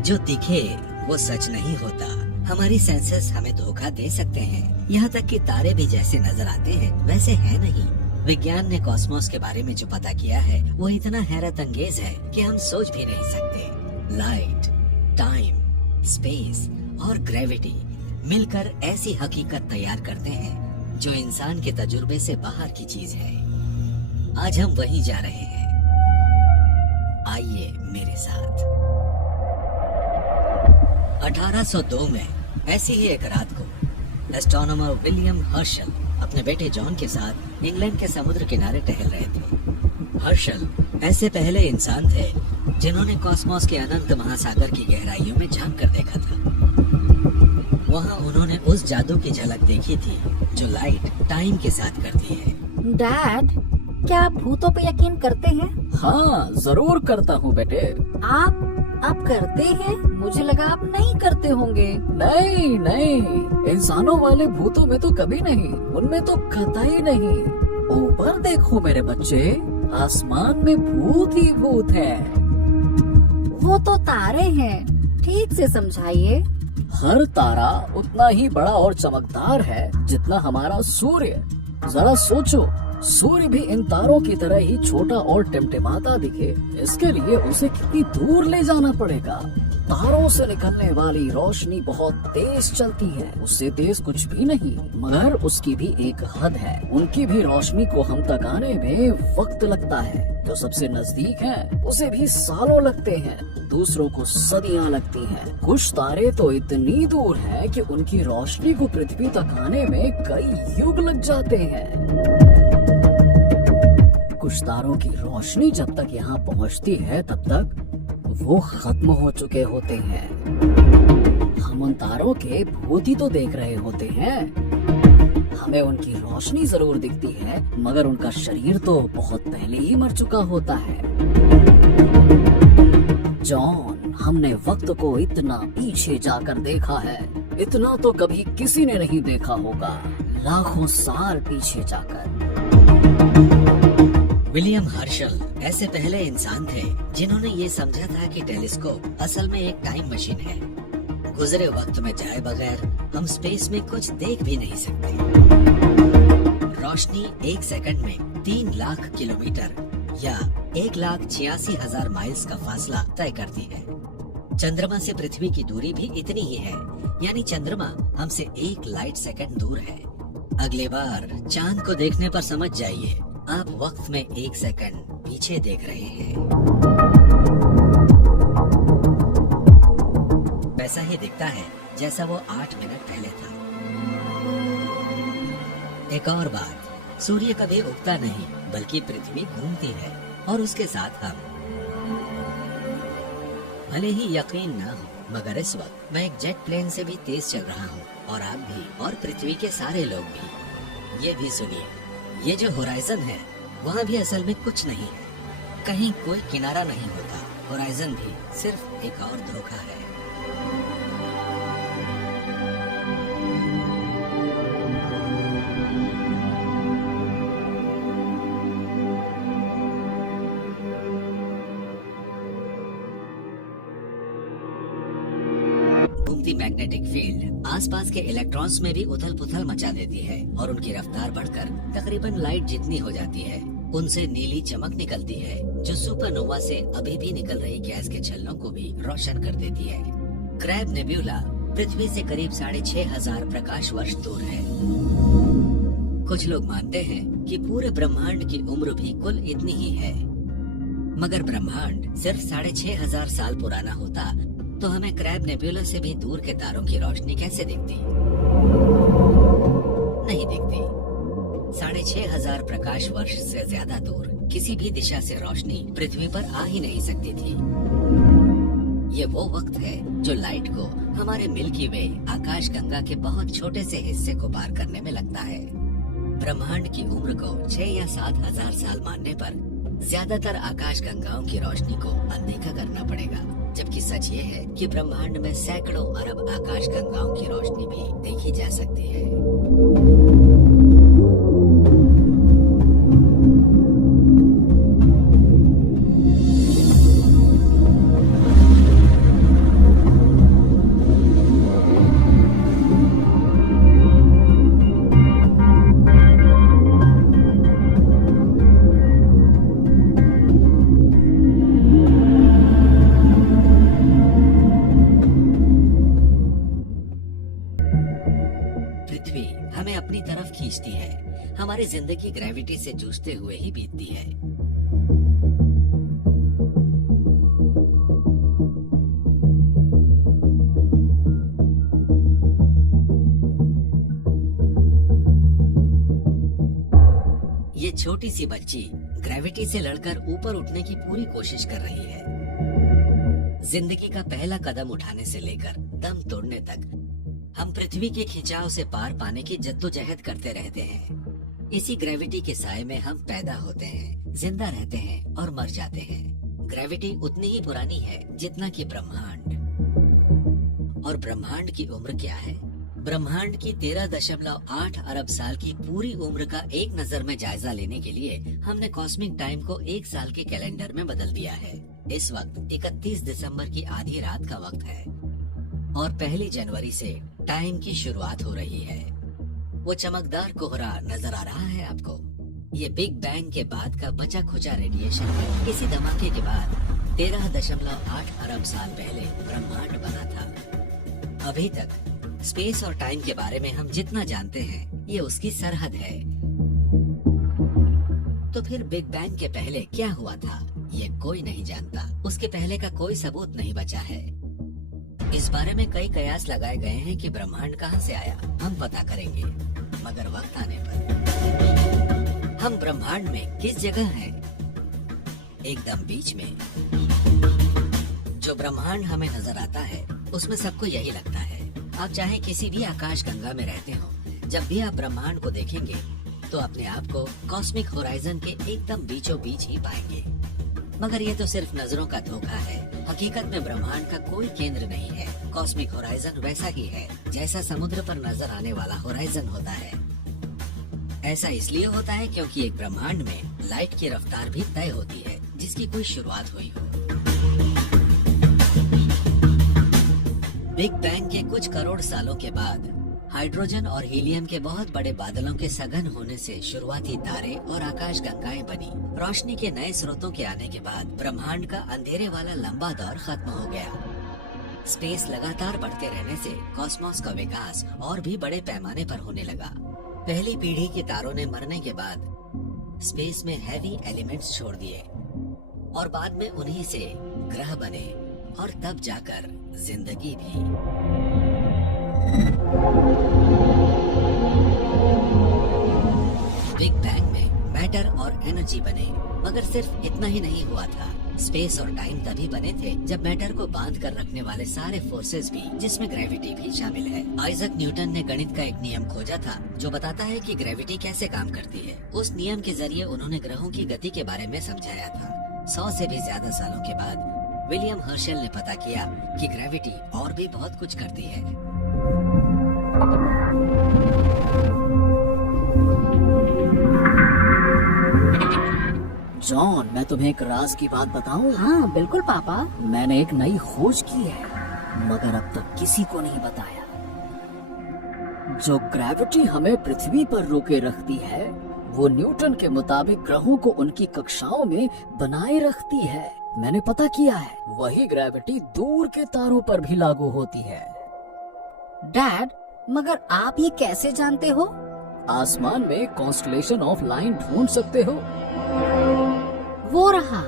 जो दिखे वो सच नहीं होता। हमारी सेंसेस हमें धोखा दे सकते हैं। यहाँ तक कि तारे भी जैसे नजर आते हैं वैसे है नहीं। विज्ञान ने कॉस्मोस के बारे में जो पता किया है वो इतना हैरत अंगेज है कि हम सोच भी नहीं सकते। लाइट, टाइम, स्पेस और ग्रेविटी मिलकर ऐसी हकीकत तैयार करते हैं जो इंसान के तजुर्बे से बाहर की चीज है। आज हम वहीं जा रहे हैं। आइए मेरे साथ। 1802 में ऐसी ही एक रात को एस्ट्रोनॉमर विलियम हर्शल अपने बेटे जॉन के साथ इंग्लैंड के समुद्र किनारे टहल रहे थे। हर्शल ऐसे पहले इंसान थे जिन्होंने कॉस्मोस के अनंत महासागर की गहराइयों में झांक कर देखा था। वहाँ उन्होंने उस जादू की झलक देखी थी जो लाइट टाइम के साथ करती है। डैड, क्या आप भूतों पे यकीन करते हैं? हाँ, जरूर करता हूँ बेटे। आप करते हैं? मुझे लगा आप नहीं करते होंगे। नहीं नहीं, इंसानों वाले भूतों में तो कभी नहीं, उनमें तो कतई नहीं। ऊपर देखो मेरे बच्चे, आसमान में भूत ही भूत है। वो तो तारे हैं, ठीक से समझाइए। हर तारा उतना ही बड़ा और चमकदार है जितना हमारा सूर्य। जरा सोचो, सूर्य भी इन तारों की तरह ही छोटा और टिमटिमाता दिखे, इसके लिए उसे कितनी दूर ले जाना पड़ेगा। तारों से निकलने वाली रोशनी बहुत तेज चलती है, उससे तेज कुछ भी नहीं, मगर उसकी भी एक हद है। उनकी भी रोशनी को हम तक आने में वक्त लगता है। जो सबसे नजदीक है उसे भी सालों लगते हैं, दूसरों को सदियां लगती हैं। कुछ तारे तो इतनी दूर हैं कि उनकी रोशनी को पृथ्वी तक आने में कई युग लग जाते हैं। कुछ तारों की रोशनी जब तक यहाँ पहुँचती है तब तक वो खत्म हो चुके होते हैं। हम उन तारों के भूत ही तो देख रहे होते हैं। हमें उनकी रोशनी जरूर दिखती है, मगर उनका शरीर तो बहुत पहले ही मर चुका होता है। जॉन, हमने वक्त को इतना पीछे जाकर देखा है, इतना तो कभी किसी ने नहीं देखा होगा, लाखों साल पीछे जाकर। विलियम हर्शल ऐसे पहले इंसान थे जिन्होंने ये समझा था कि टेलीस्कोप असल में एक टाइम मशीन है। गुजरे वक्त में जाए बगैर हम स्पेस में कुछ देख भी नहीं सकते। रोशनी एक सेकंड में 3 लाख किलोमीटर या 1,86,000 माइल्स का फासला तय करती है। चंद्रमा से पृथ्वी की दूरी भी इतनी ही है, यानी चंद्रमा हमसे 1 लाइट सेकंड दूर है। अगली बार चांद को देखने पर समझ जाइए आप वक्त में 1 सेकंड पीछे देख रहे हैं। वैसा ही दिखता है जैसा वो 8 मिनट पहले था। एक और बात, सूर्य कभी उगता नहीं बल्कि पृथ्वी घूमती है और उसके साथ हम। भले ही यकीन ना हो, मगर इस वक्त मैं एक जेट प्लेन से भी तेज चल रहा हूँ और आप भी और पृथ्वी के सारे लोग भी। ये भी सुनिए, ये जो होराइजन है वहाँ भी असल में कुछ नहीं है, कहीं कोई किनारा नहीं होता। होराइजन भी सिर्फ एक और धोखा है। घूमती मैग्नेटिक फील्ड आसपास के इलेक्ट्रॉन्स में भी उथल पुथल मचा देती है और उनकी रफ्तार बढ़कर तकरीबन लाइट जितनी हो जाती है। उनसे नीली चमक निकलती है जो सुपरनोवा से अभी भी निकल रही गैस के छल्लों को भी रोशन कर देती है। क्रैब नेब्यूला पृथ्वी से करीब 6,500 प्रकाश वर्ष दूर है। कुछ लोग मानते हैं कि पूरे ब्रह्मांड की उम्र भी कुल इतनी ही है, मगर ब्रह्मांड सिर्फ 6,500 साल पुराना होता तो हमें क्रैब नेब्यूला से भी दूर के तारों की रोशनी कैसे दिखती? नहीं दिखती। 6,500 प्रकाश वर्ष से ज्यादा दूर किसी भी दिशा से रोशनी पृथ्वी पर आ ही नहीं सकती थी। ये वो वक्त है जो लाइट को हमारे मिल्की वे आकाश गंगा के बहुत छोटे से हिस्से को पार करने में लगता है। ब्रह्मांड की उम्र को 6 या 7,000 साल मानने पर ज्यादातर आकाश गंगाओं की रोशनी को अनदेखा करना पड़ेगा, जबकि सच ये है कि ब्रह्मांड में सैकड़ों अरब आकाश गंगाओं की रोशनी भी देखी जा सकती है। तरफ खींचती है। हमारी जिंदगी ग्रेविटी से जूझते हुए ही बीतती है। ये छोटी सी बच्ची ग्रेविटी से लड़कर ऊपर उठने की पूरी कोशिश कर रही है। जिंदगी का पहला कदम उठाने से लेकर दम तोड़ने तक हम पृथ्वी के खिंचाव से पार पाने की जद्दोजहद करते रहते हैं। इसी ग्रेविटी के साए में हम पैदा होते हैं, जिंदा रहते हैं और मर जाते हैं। ग्रेविटी उतनी ही पुरानी है जितना कि ब्रह्मांड। और ब्रह्मांड की उम्र क्या है? ब्रह्मांड की 13.8 अरब साल की पूरी उम्र का एक नजर में जायजा लेने के लिए हमने कॉस्मिक टाइम को एक साल के कैलेंडर में बदल दिया है। इस वक्त 31 दिसंबर की आधी रात का वक्त है और 1 जनवरी से टाइम की शुरुआत हो रही है। वो चमकदार कोहरा नजर आ रहा है आपको? ये बिग बैंग के बाद का बचा खुचा रेडिएशन है। इसी धमाके के बाद 13.8 अरब साल पहले ब्रह्मांड बना था। अभी तक स्पेस और टाइम के बारे में हम जितना जानते हैं ये उसकी सरहद है। तो फिर बिग बैंग के पहले क्या हुआ था ये कोई नहीं जानता। उसके पहले का कोई सबूत नहीं बचा है। इस बारे में कई कयास लगाए गए हैं कि ब्रह्मांड कहां से आया, हम पता करेंगे, मगर वक्त आने पर हम ब्रह्मांड में किस जगह हैं? एकदम बीच में। जो ब्रह्मांड हमें नजर आता है उसमें सबको यही लगता है। आप चाहे किसी भी आकाश गंगा में रहते हो, जब भी आप ब्रह्मांड को देखेंगे तो अपने आप को कॉस्मिक होराइजन के एकदम बीचों बीच ही पाएंगे। मगर ये तो सिर्फ नजरों का धोखा है। हकीकत में ब्रह्मांड का कोई केंद्र नहीं है। कॉस्मिक होराइजन वैसा ही है जैसा समुद्र पर नजर आने वाला होराइजन होता है। ऐसा इसलिए होता है क्योंकि एक ब्रह्मांड में लाइट की रफ्तार भी तय होती है जिसकी कोई शुरुआत हुई हो। बिग बैंग के कुछ करोड़ सालों के बाद हाइड्रोजन और हीलियम के बहुत बड़े बादलों के सघन होने से शुरुआती तारे और आकाश गंगाएं बनी। रोशनी के नए स्रोतों के आने के बाद ब्रह्मांड का अंधेरे वाला लंबा दौर खत्म हो गया। स्पेस लगातार बढ़ते रहने से कॉस्मोस का विकास और भी बड़े पैमाने पर होने लगा। पहली पीढ़ी के तारों ने मरने के बाद स्पेस में हैवी एलिमेंट्स छोड़ दिए और बाद में उन्हीं से ग्रह बने और तब जाकर जिंदगी भी। बिग बैंग में मैटर और एनर्जी बने, मगर सिर्फ इतना ही नहीं हुआ था। स्पेस और टाइम तभी बने थे जब मैटर को बांध कर रखने वाले सारे फोर्सेस भी, जिसमें ग्रेविटी भी शामिल है। आइजक न्यूटन ने गणित का एक नियम खोजा था जो बताता है कि ग्रेविटी कैसे काम करती है। उस नियम के जरिए उन्होंने ग्रहों की गति के बारे में समझाया था। 100 से भी ज्यादा सालों के बाद विलियम हर्शल ने पता किया कि ग्रेविटी और भी बहुत कुछ करती है। जॉन, मैं तुम्हें एक राज की बात बताऊं? हाँ बिल्कुल पापा। मैंने एक नई खोज की है, मगर अब तक किसी को नहीं बताया। जो ग्रेविटी हमें पृथ्वी पर रोके रखती है, वो न्यूटन के मुताबिक ग्रहों को उनकी कक्षाओं में बनाए रखती है। मैंने पता किया है, वही ग्रेविटी दूर के तारों पर भी लागू होती है। डैड, मगर आप ये कैसे जानते हो? आसमान में कॉन्स्टलेशन ऑफ लाइन ढूंढ सकते हो? वो रहा।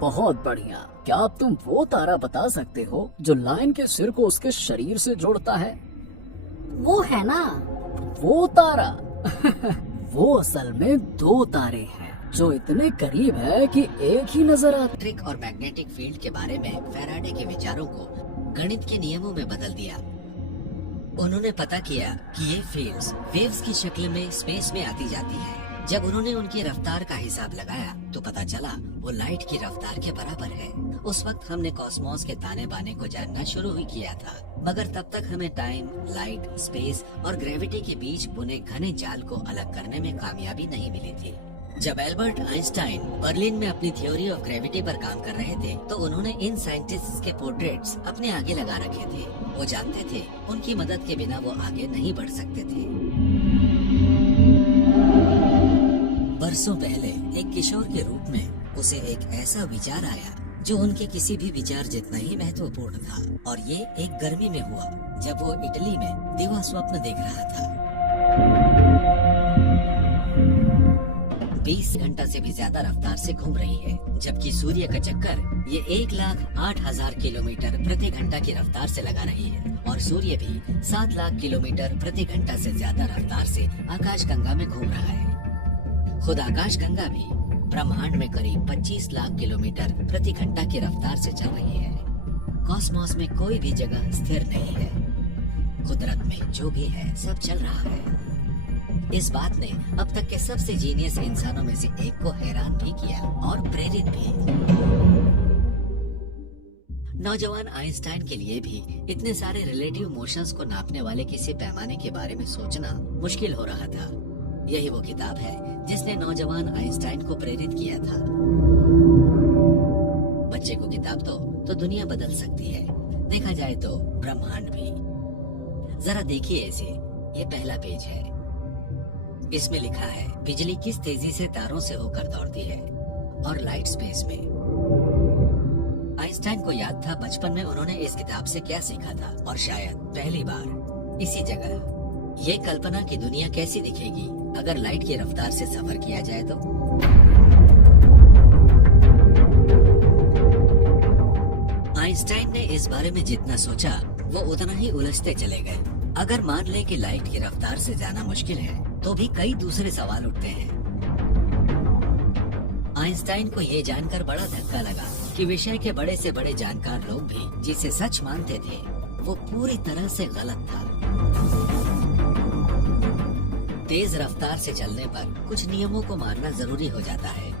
बहुत बढ़िया। क्या अब तुम वो तारा बता सकते हो जो लाइन के सिर को उसके शरीर से जोड़ता है? वो है ना वो तारा। वो असल में 2 तारे हैं जो इतने करीब है कि एक ही नजर आते। इलेक्ट्रिक और मैग्नेटिक फील्ड के बारे में फैराडे के विचारों को गणित के नियमों में बदल दिया। उन्होंने पता किया कि ये फील्ड्स वेव्स की शक्ल में स्पेस में आती जाती है। जब उन्होंने उनकी रफ्तार का हिसाब लगाया तो पता चला वो लाइट की रफ्तार के बराबर है। उस वक्त हमने कॉस्मोस के ताने बाने को जानना शुरू ही किया था, मगर तब तक हमें टाइम, लाइट, स्पेस और ग्रेविटी के बीच बुने घने जाल को अलग करने में कामयाबी नहीं मिली थी। जब एल्बर्ट आइंस्टाइन बर्लिन में अपनी थ्योरी ऑफ ग्रेविटी पर काम कर रहे थे तो उन्होंने इन साइंटिस्ट्स के पोर्ट्रेट्स अपने आगे लगा रखे थे। वो जानते थे उनकी मदद के बिना वो आगे नहीं बढ़ सकते थे। बरसों पहले एक किशोर के रूप में उसे एक ऐसा विचार आया जो उनके किसी भी विचार जितना ही महत्वपूर्ण था। और ये एक गर्मी में हुआ जब वो इटली में दिवा स्वप्न देख रहा था। 20 घंटा से भी ज्यादा रफ्तार से घूम रही है, जबकि सूर्य का चक्कर ये 1,08,000 किलोमीटर प्रति घंटा की रफ्तार से लगा रही है और सूर्य भी 7 लाख किलोमीटर प्रति घंटा से ज्यादा रफ्तार से आकाशगंगा में घूम रहा है। खुद आकाशगंगा भी ब्रह्मांड में करीब 25 लाख किलोमीटर प्रति घंटा की रफ्तार से चल रही है। कॉस्मोस में कोई भी जगह स्थिर नहीं है। कुदरत में जो भी है सब चल रहा है। इस बात ने अब तक के सबसे जीनियस इंसानों में से एक को हैरान भी किया और प्रेरित भी। नौजवान आइंस्टाइन के लिए भी इतने सारे रिलेटिव मोशंस को नापने वाले किसी पैमाने के बारे में सोचना मुश्किल हो रहा था। यही वो किताब है जिसने नौजवान आइंस्टाइन को प्रेरित किया था। बच्चे को किताब दो तो दुनिया बदल सकती है, देखा जाए तो ब्रह्मांड भी। जरा देखिए इसे, ये पहला पेज है। इसमें लिखा है बिजली किस तेजी से तारों से होकर दौड़ती है और लाइट स्पेस में। आइंस्टाइन को याद था बचपन में उन्होंने इस किताब से क्या सीखा था और शायद पहली बार इसी जगह ये कल्पना की दुनिया कैसी दिखेगी अगर लाइट की रफ्तार से सफर किया जाए तो। आइंस्टाइन ने इस बारे में जितना सोचा वो उतना ही उलझते चले गए। अगर मान ले कि लाइट की रफ्तार से जाना मुश्किल है तो भी कई दूसरे सवाल उठते हैं। आइंस्टाइन को ये जानकर बड़ा धक्का लगा कि विषय के बड़े से बड़े जानकार लोग भी जिसे सच मानते थे वो पूरी तरह से गलत था। तेज रफ्तार से चलने पर कुछ नियमों को मानना जरूरी हो जाता है।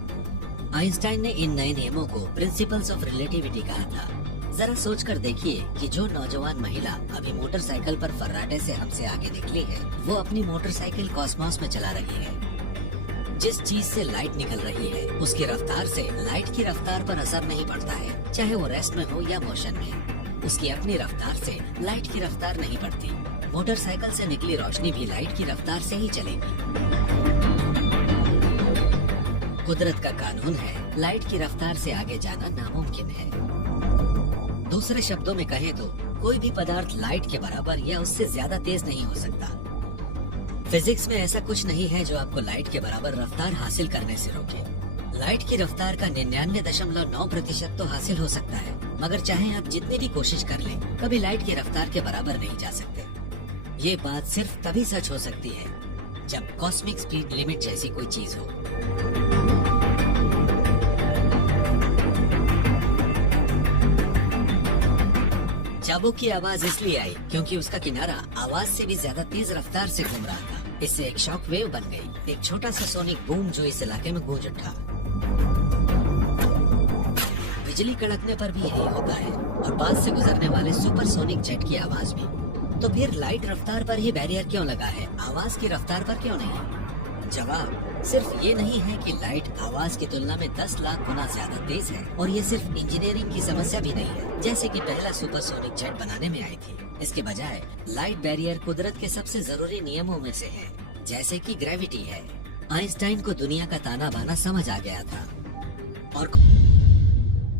आइंस्टाइन ने इन नए नियमों को प्रिंसिपल्स ऑफ रिलेटिविटी कहा था। जरा सोचकर देखिए कि जो नौजवान महिला अभी मोटरसाइकिल पर फर्राटे से हमसे आगे निकली है, वो अपनी मोटरसाइकिल कॉस्मोस में चला रही है। जिस चीज से लाइट निकल रही है उसकी रफ्तार से लाइट की रफ्तार पर असर नहीं पड़ता है, चाहे वो रेस्ट में हो या मोशन में। उसकी अपनी रफ्तार से लाइट की रफ्तार नहीं पड़ती। मोटरसाइकिल से निकली रोशनी भी लाइट की रफ्तार से ही चलेगी। कुदरत का कानून है, लाइट की रफ्तार से आगे जाना नामुमकिन है। दूसरे शब्दों में कहें तो कोई भी पदार्थ लाइट के बराबर या उससे ज्यादा तेज नहीं हो सकता। फिजिक्स में ऐसा कुछ नहीं है जो आपको लाइट के बराबर रफ्तार हासिल करने से रोके। लाइट की रफ्तार का 99.9% तो हासिल हो सकता है, मगर चाहे आप जितनी भी कोशिश कर लें, कभी लाइट की रफ्तार के बराबर नहीं जा सकते। ये बात सिर्फ तभी सच हो सकती है जब कॉस्मिक स्पीड लिमिट जैसी कोई चीज हो। चाबुक की आवाज इसलिए आई क्योंकि उसका किनारा आवाज से भी ज्यादा तेज रफ्तार से घूम रहा था। इससे एक शॉक वेव बन गई, एक छोटा सा सोनिक बूम जो इस इलाके में गूंज उठा। बिजली कड़कने पर भी यही होता है और पास से गुजरने वाले सुपरसोनिक जेट की आवाज भी। तो फिर लाइट रफ्तार पर ही बैरियर क्यों लगा है, आवाज की रफ्तार पर क्यों नहीं? जवाब सिर्फ ये नहीं है कि लाइट आवाज की तुलना में 10 लाख गुना ज्यादा तेज है, और ये सिर्फ इंजीनियरिंग की समस्या भी नहीं है जैसे कि पहला सुपरसोनिक जेट बनाने में आई थी। इसके बजाय लाइट बैरियर कुदरत के सबसे जरूरी नियमों में से है, जैसे कि ग्रेविटी है। आइंस्टाइन को दुनिया का ताना बाना समझ आ गया था और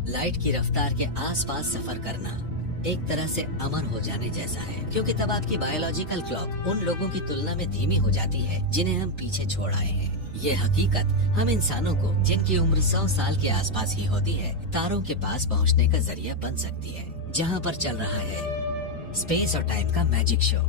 लाइट की रफ्तार के आसपास सफर करना एक तरह से अमर हो जाने जैसा है, क्योंकि तब आपकी बायोलॉजिकल क्लॉक उन लोगों की तुलना में धीमी हो जाती है जिन्हें हम पीछे छोड़ आए हैं। ये हकीकत हम इंसानों को, जिनकी उम्र 100 साल के आसपास ही होती है, तारों के पास पहुंचने का जरिया बन सकती है, जहां पर चल रहा है स्पेस और टाइम का मैजिक शो।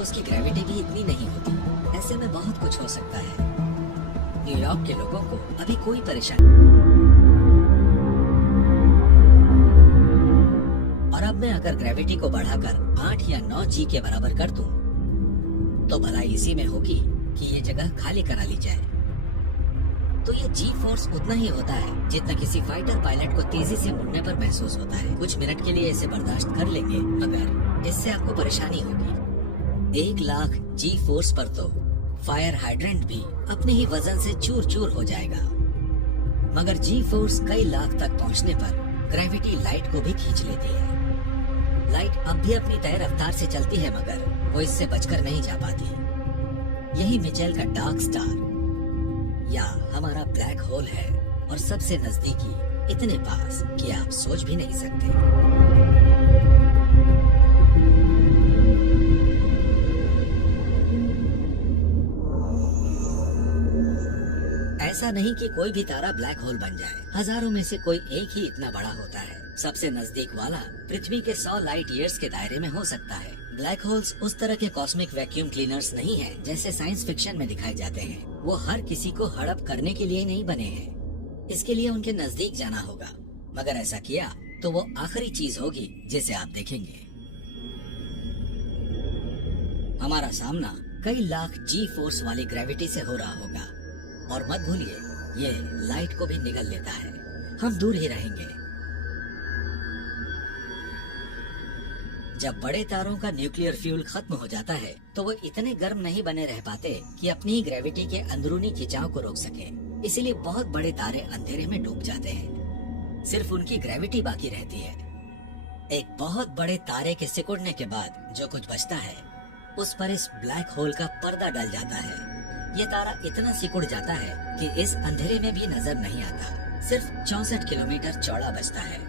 उसकी ग्रेविटी भी इतनी नहीं होती। ऐसे में बहुत कुछ हो सकता है। न्यूयॉर्क के लोगों को अभी कोई परेशानी, और अब मैं अगर ग्रेविटी को बढ़ाकर 8 या 9 G के बराबर कर दूं, तो भलाई इसी में होगी कि ये जगह खाली करा ली जाए। तो ये G फोर्स उतना ही होता है जितना किसी फाइटर पायलट को तेजी से मुड़ने पर महसूस होता है। कुछ मिनट के लिए इसे बर्दाश्त कर लेंगे, मगर इससे आपको परेशानी होगी। 1 लाख G फोर्स पर तो फायर हाइड्रेंट भी अपने ही वजन से चूर चूर हो जाएगा, मगर G फोर्स कई लाख तक पहुंचने पर ग्रेविटी लाइट को भी खींच लेती है। लाइट अब भी अपनी तय रफ्तार से चलती है, मगर वो इससे बचकर नहीं जा पाती। यही मिचेल का डार्क स्टार या हमारा ब्लैक होल है, और सबसे नजदीकी, इतने पास कि आप सोच भी नहीं सकते। ऐसा नहीं कि कोई भी तारा ब्लैक होल बन जाए, हजारों में से कोई एक ही इतना बड़ा होता है। सबसे नजदीक वाला पृथ्वी के 100 लाइट ईयर्स के दायरे में हो सकता है। ब्लैक होल्स उस तरह के कॉस्मिक वैक्यूम क्लीनर्स नहीं हैं जैसे साइंस फिक्शन में दिखाए जाते हैं। वो हर किसी को हड़प करने के लिए नहीं बने हैं। इसके लिए उनके नजदीक जाना होगा, मगर ऐसा किया तो वो आखिरी चीज होगी जिसे आप देखेंगे। हमारा सामना कई लाख जी फोर्स वाली ग्रेविटी से हो रहा होगा, और मत भूलिए ये लाइट को भी निगल लेता है। हम दूर ही रहेंगे। जब बड़े तारों का न्यूक्लियर फ्यूल खत्म हो जाता है तो वो इतने गर्म नहीं बने रह पाते कि अपनी ही ग्रेविटी के अंदरूनी खिंचाव को रोक सके। इसीलिए बहुत बड़े तारे अंधेरे में डूब जाते हैं, सिर्फ उनकी ग्रेविटी बाकी रहती है। एक बहुत बड़े तारे के सिकुड़ने के बाद जो कुछ बचता है, उस पर इस ब्लैक होल का पर्दा डल जाता है। ये तारा इतना सिकुड़ जाता है कि इस अंधेरे में भी नजर नहीं आता। सिर्फ 64 किलोमीटर चौड़ा बचता है।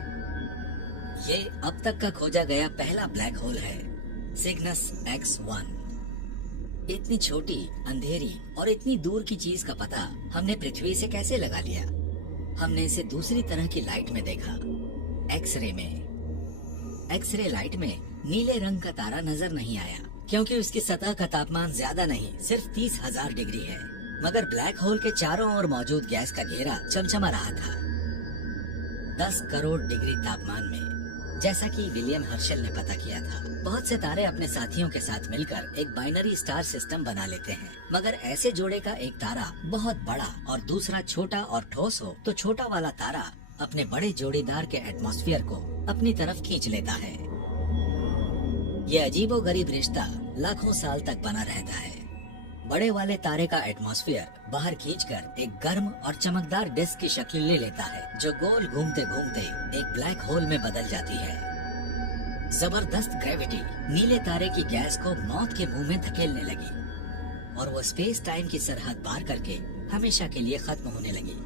ये अब तक का खोजा गया पहला ब्लैक होल है, सिग्नस X1। इतनी छोटी, अंधेरी और इतनी दूर की चीज का पता हमने पृथ्वी से कैसे लगा लिया? हमने इसे दूसरी तरह की लाइट में देखा, एक्सरे में। एक्सरे लाइट में नीले रंग का तारा नजर नहीं आया, क्योंकि उसकी सतह का तापमान ज्यादा नहीं, सिर्फ 30,000 डिग्री है। मगर ब्लैक होल के चारों ओर मौजूद गैस का घेरा चमचमा रहा था 10 करोड़ डिग्री तापमान में, जैसा कि विलियम हर्शल ने पता किया था। बहुत से तारे अपने साथियों के साथ मिलकर एक बाइनरी स्टार सिस्टम बना लेते हैं, मगर ऐसे जोड़े का एक तारा बहुत बड़ा और दूसरा छोटा और ठोस हो तो छोटा वाला तारा अपने बड़े जोड़ीदार के एटमॉस्फेयर को अपनी तरफ खींच लेता है। ये अजीबोगरीब रिश्ता लाखों साल तक बना रहता है। बड़े वाले तारे का एटमॉस्फेयर बाहर खींचकर एक गर्म और चमकदार डिस्क की शक्ल ले लेता है, जो गोल घूमते घूमते एक ब्लैक होल में बदल जाती है। जबरदस्त ग्रेविटी नीले तारे की गैस को मौत के मुंह में धकेलने लगी, और वो स्पेस टाइम की सरहद पार करके हमेशा के लिए खत्म होने लगी।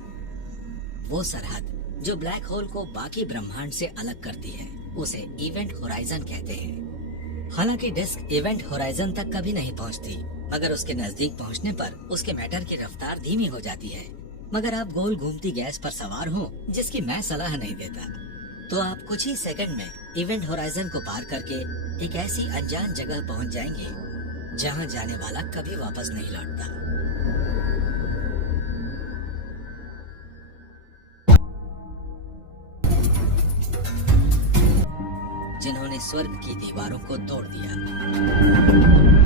वो सरहद जो ब्लैक होल को बाकी ब्रह्मांड से अलग करती है, उसे इवेंट होराइजन कहते हैं। हालांकि डिस्क इवेंट होराइजन तक कभी नहीं पहुंचती, मगर उसके नजदीक पहुंचने पर उसके मैटर की रफ्तार धीमी हो जाती है। मगर आप गोल घूमती गैस पर सवार हो, जिसकी मैं सलाह नहीं देता, तो आप कुछ ही सेकंड में इवेंट होराइजन को पार करके एक ऐसी अनजान जगह पहुंच जाएंगे जहां जाने वाला कभी वापस नहीं लौटता। जिन्होंने स्वर्ग की दीवारों को तोड़ दिया।